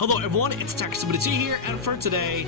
Hello everyone, it's TechSubity here, and for today,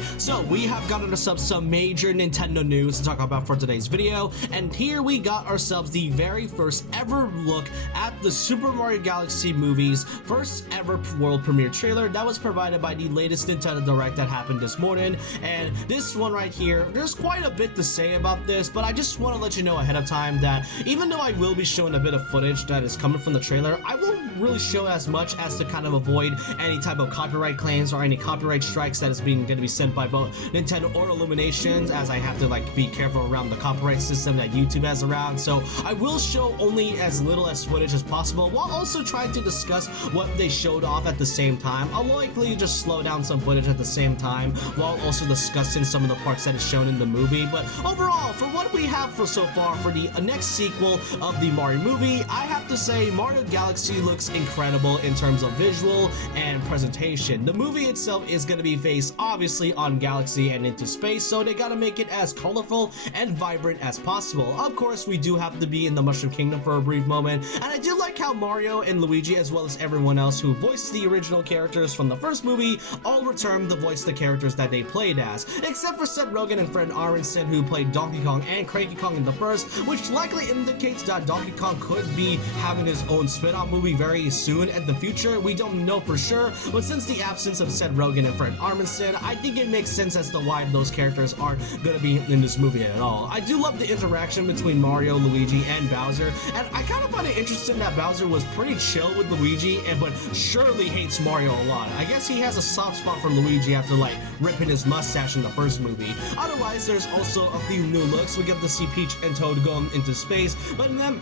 we have gotten ourselves some major Nintendo news to talk about for today's video, and here we got ourselves the very first ever look at the Super Mario Galaxy movie's first ever world premiere trailer that was provided by the latest Nintendo Direct that happened this morning. And this one right here, there's quite a bit to say about this, but I just want to let you know ahead of time that even though I will be showing a bit of footage that is coming from the trailer, I won't really show as much as to kind of avoid any type of copyright claims or any copyright strikes that is going to be sent by both Nintendo or Illuminations, as I have to be careful around the copyright system that YouTube has around. So I will show only as little as footage as possible while also trying to discuss what they showed off at the same time. I'll likely just slow down some footage at the same time while also discussing some of the parts that is shown in the movie. But overall, for what we have for so far for the next sequel of the Mario movie, I have to say Mario Galaxy looks incredible in terms of visual and presentation. The movie itself is going to be based obviously on Galaxy and into space, so they gotta make it as colorful and vibrant as possible. Of course, we do have to be in the Mushroom Kingdom for a brief moment, and I do like how Mario and Luigi, as well as everyone else who voiced the original characters from the first movie, all returned to voice the characters that they played as, except for Seth Rogen and Fred Armisen, who played Donkey Kong and Cranky Kong in the first, which likely indicates that Donkey Kong could be having his own spin-off movie very soon in the future. We don't know for sure, but since the absence of Seth Rogen and Fred Armisen, I think it makes sense as to why those characters aren't gonna be in this movie at all. I do love the interaction between Mario, Luigi, and Bowser, and I kind of find it interesting that Bowser was pretty chill with Luigi, but surely hates Mario a lot. I guess he has a soft spot for Luigi after ripping his mustache in the first movie. Otherwise, there's also a few new looks. We get to see Peach and Toad going into space, but then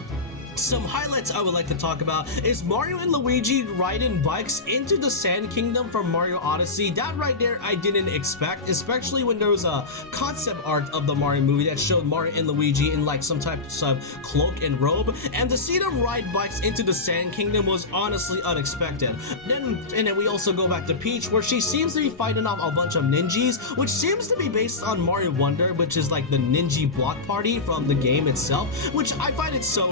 some highlights I would like to talk about is Mario and Luigi riding bikes into the Sand Kingdom from Mario Odyssey. That right there I didn't expect, especially when there was a concept art of the Mario movie that showed Mario and Luigi in some type of cloak and robe, and to see them ride bikes into the Sand Kingdom was honestly unexpected. Then we also go back to Peach, where she seems to be fighting off a bunch of ninjas, which seems to be based on Mario Wonder, which is like the ninja block party from the game itself, which I find it so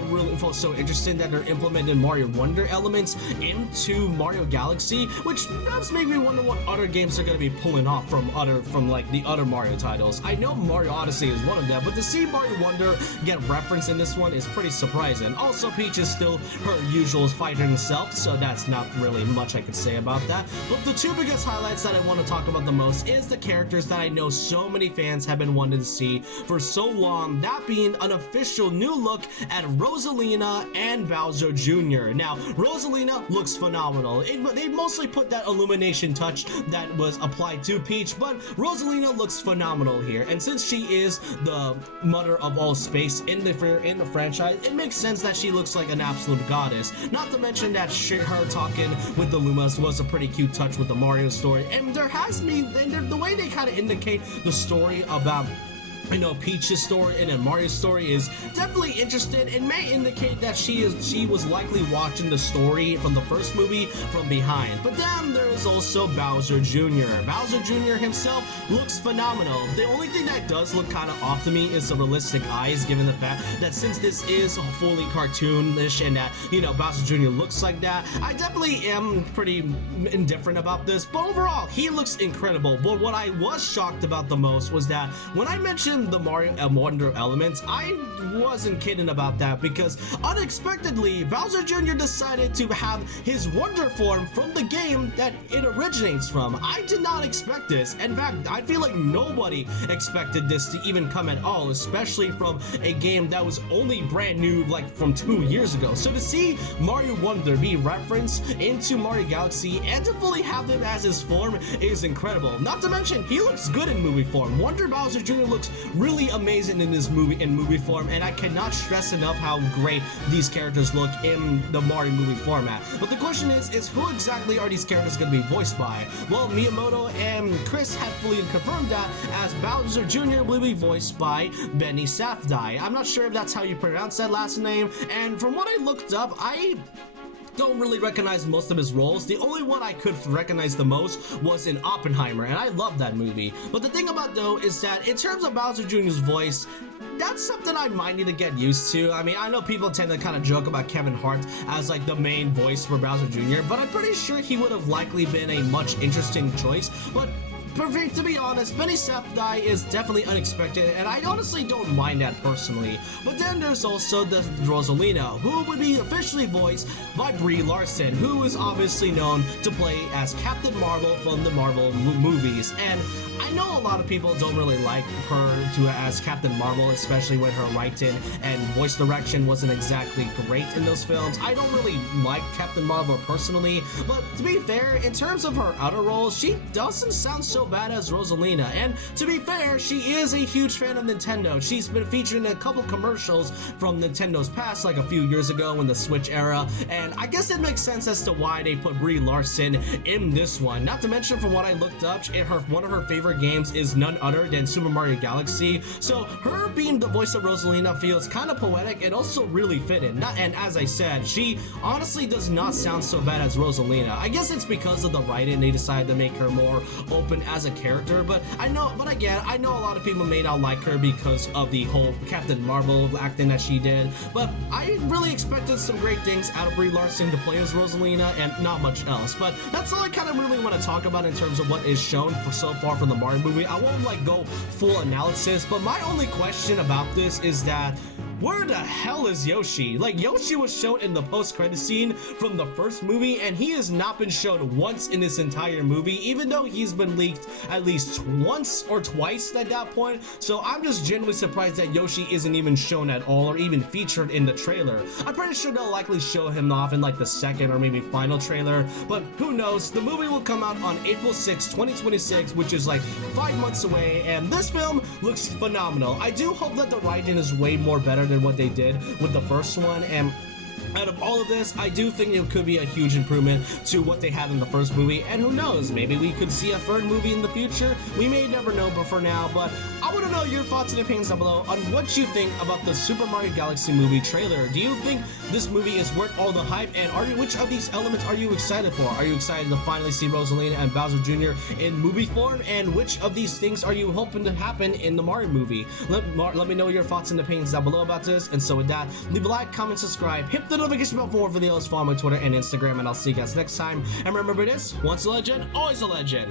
interesting that they're implementing Mario Wonder elements into Mario Galaxy, which does make me wonder what other games are going to be pulling off from the other Mario titles. I know Mario Odyssey is one of them, but to see Mario Wonder get referenced in this one is pretty surprising. Also, Peach is still her usual fighter herself, so that's not really much I could say about that. But the two biggest highlights that I want to talk about the most is the characters that I know so many fans have been wanting to see for so long, that being an official new look at Rosalina and Bowser Jr. Now, Rosalina looks phenomenal. They mostly put that illumination touch that was applied to Peach, but Rosalina looks phenomenal here. And since she is the mother of all space in the franchise, it makes sense that she looks like an absolute goddess. Not to mention that her talking with the Lumas was a pretty cute touch with the Mario story. And the way they kind of indicate the story about Peach's story and then Mario's story is definitely interesting. It may indicate that she was likely watching the story from the first movie from behind. But then there is also Bowser Jr. Bowser Jr. himself looks phenomenal. The only thing that does look kind of off to me is the realistic eyes, given the fact that since this is fully cartoonish and that, Bowser Jr. looks like that, I definitely am pretty indifferent about this. But overall, he looks incredible. But what I was shocked about the most was that when I mentioned the Mario Wonder elements, I wasn't kidding about that, because unexpectedly Bowser Jr. decided to have his Wonder form from the game that it originates from. I did not expect this. In fact, I feel like nobody expected this to even come at all, especially from a game that was only brand new from 2 years ago. So to see Mario Wonder be referenced into Mario Galaxy and to fully have him as his form is incredible. Not to mention, he looks good in movie form. Wonder Bowser Jr. looks really amazing in this movie form, and I cannot stress enough how great these characters look in the Mario movie format. But the question is who exactly are these characters going to be voiced by? Well, Miyamoto and Chris had fully confirmed that, as Bowser Jr. will be voiced by Benny Safdie. I'm not sure if that's how you pronounce that last name, and from what I looked up, don't really recognize most of his roles. The only one I could recognize the most was in Oppenheimer, and I love that movie. But the thing about though is that in terms of Bowser Jr.'s voice, that's something I might need to get used to. I mean, I know people tend to kind of joke about Kevin Hart as like the main voice for Bowser Jr., but I'm pretty sure he would have likely been a much interesting choice. But to be honest, Benny Safdie is definitely unexpected, and I honestly don't mind that personally. But then there's also the Rosalina, who would be officially voiced by Brie Larson, who is obviously known to play as Captain Marvel from the Marvel movies. And I know a lot of people don't really like her as Captain Marvel, especially when her writing and voice direction wasn't exactly great in those films. I don't really like Captain Marvel personally, but to be fair, in terms of her other roles, she doesn't sound so bad as Rosalina. And to be fair, she is a huge fan of Nintendo. She's been featured in a couple commercials from Nintendo's past, like a few years ago in the Switch era, and I guess it makes sense as to why they put Brie Larson in this one. Not to mention, from what I looked up, one of her favorite games is none other than Super Mario Galaxy, so her being the voice of Rosalina feels kind of poetic and also really fitting. And as I said, she honestly does not sound so bad as Rosalina. I guess it's because of the writing they decided to make her more open as a character, but again, I know a lot of people may not like her because of the whole Captain Marvel acting that she did, but I really expected some great things out of Brie Larson to play as Rosalina and not much else. But that's all I kind of really want to talk about in terms of what is shown for so far from the Mario movie. I won't like go full analysis, but my only question about this is that where the hell is Yoshi? Like, Yoshi was shown in the post-credit scene from the first movie, and he has not been shown once in this entire movie, even though he's been leaked at least once or twice at that point. So I'm just genuinely surprised that Yoshi isn't even shown at all or even featured in the trailer. I'm pretty sure they'll likely show him off in like the second or maybe final trailer, but who knows? The movie will come out on April 6, 2026, which is like 5 months away, and this film looks phenomenal. I do hope that the writing is way more better than what they did with the first one, and out of all of this, I do think it could be a huge improvement to what they had in the first movie, and who knows, maybe we could see a third movie in the future. We may never know, but for now, but I want to know your thoughts and opinions down below on what you think about the Super Mario Galaxy movie trailer. Do you think this movie is worth all the hype, and which of these elements are you excited for? Are you excited to finally see Rosalina and Bowser Jr. in movie form, and which of these things are you hoping to happen in the Mario movie? Let me know your thoughts and opinions down below about this, and so with that, leave a like, comment, subscribe, hit the notification bell for more videos, follow my Twitter and Instagram, and I'll see you guys next time. And remember this, once a legend, always a legend.